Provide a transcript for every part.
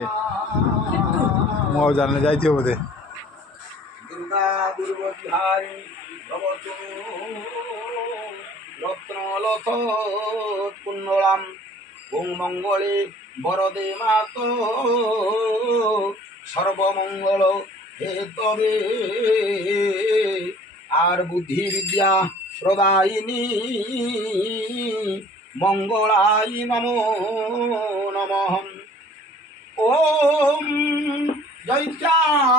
ମୁଁ ଆଉ ଜାଣିନି ଯାଇଥିବ ବୋଧେ। ଦୁର୍ଗା ଦୁର୍ଗତିହାରୀ ଭବତୁ ରତ୍ନଲଥ କୁଣ୍ଡଳାମ୍ ଓಂ ମଙ୍ଗଳେ ବରଦେ ମାତ সর্বমঙ্গল হে তবে আর বুদ্ধি বিদ্যা প্রদায়িনী মঙ্গলায় নমো নমঃ। ওম জয়িতা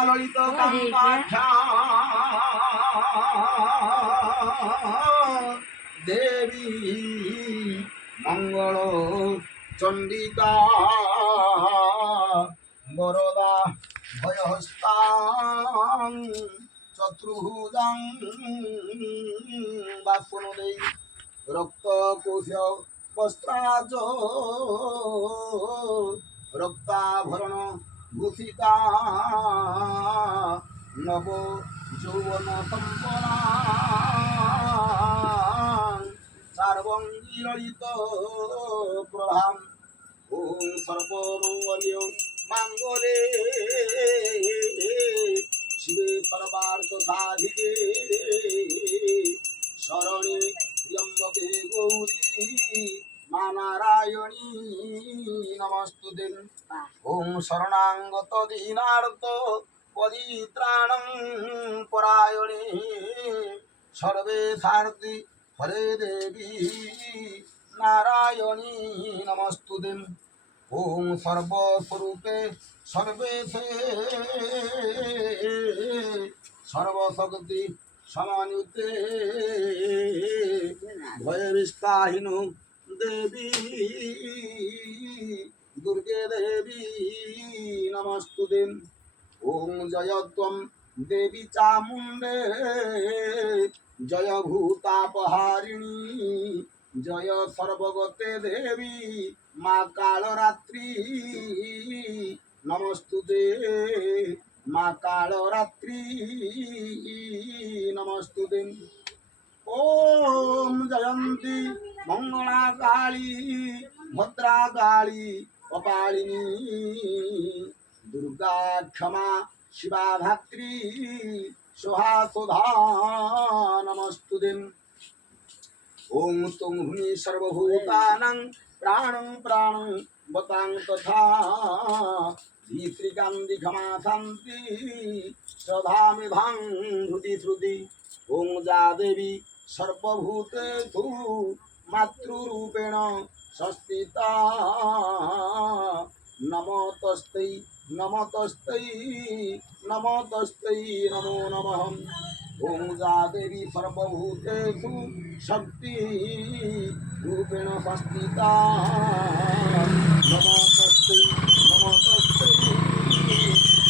ললিত কান্তাখ্যা দেবী মঙ্গল চণ্ডিকা বরদা ভয়হস্তাং চতুর্ভুজাং বাসুদেই রক্তকোশ বস্ত্রাজ রক্তাভরণ ভূষিতা নব যৌবন সম্পনা সার্বঙ্গী ললিত প্রধান ওম সর্বমঙ্গল্য মাঙ্গলে শিবে সর্বার্থ সাধিকে শরণে ত্র্যম্বকে গৌরী মা নারায়ণী নমস্তুতে। ওম শরণাগত দীনার্থ পরিত্রাণং পরায়ণে সর্বেষার্থে হরে দেবী নারায়ণী নমস্তুতে। ওম সর্বস্বরূপে সর্বেশে সর্বশক্তি সমানুতে ভয়বিষ্কাহিন দেবী দুর্গে দেবী নমস্তুতে। ওম জয়ত্বম দেবী চামুণ্ডে জয় ভূতাপহারিণী জয় সর্বগতে দেবী মা কালরাত্রি নমস্তুতে মা কালরাত্রি নমস্তুতে। ওম জয়ন্তী মঙ্গলা কালী ভদ্রা কালী কপালিনী দুর্গা ক্ষমা শিবা ধাত্রী সোহা সুধা নমস্তুতে। ওম তুম হুনি সর্বভূতানাং প্রাণং প্রাণং বতাং তথা ধীশ্রীকান্তি ক্ষমা শান্তি শ্রদ্ধামি ভাং হৃদি শ্রুতি। ওং যা দেবী সর্বভূতেষু মাতৃরূপেণ সংস্থিতা নমস্তস্যৈ নমস্তস্যৈ নমস্তস্যৈ নমো নমঃ। ওং যা দেবী সর্বভূতেষু শক্তি রূপেণ সংস্থিতা নমস্তস্যৈ নমস্তস্যৈ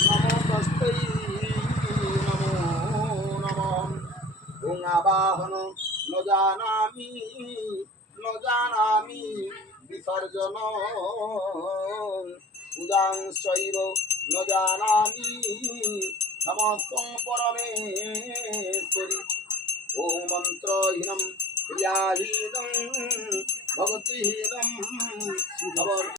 নমস্তস্যৈ নমো নমঃ। ওং আবাহন ন জানামি বিসর্জন পূজাংশৈব ন জানামি নমস্তুং পরমেশ্বরী। ওম মন্ত্রহীনম ক্রিয়াহীনম ভক্তিহীনম খবর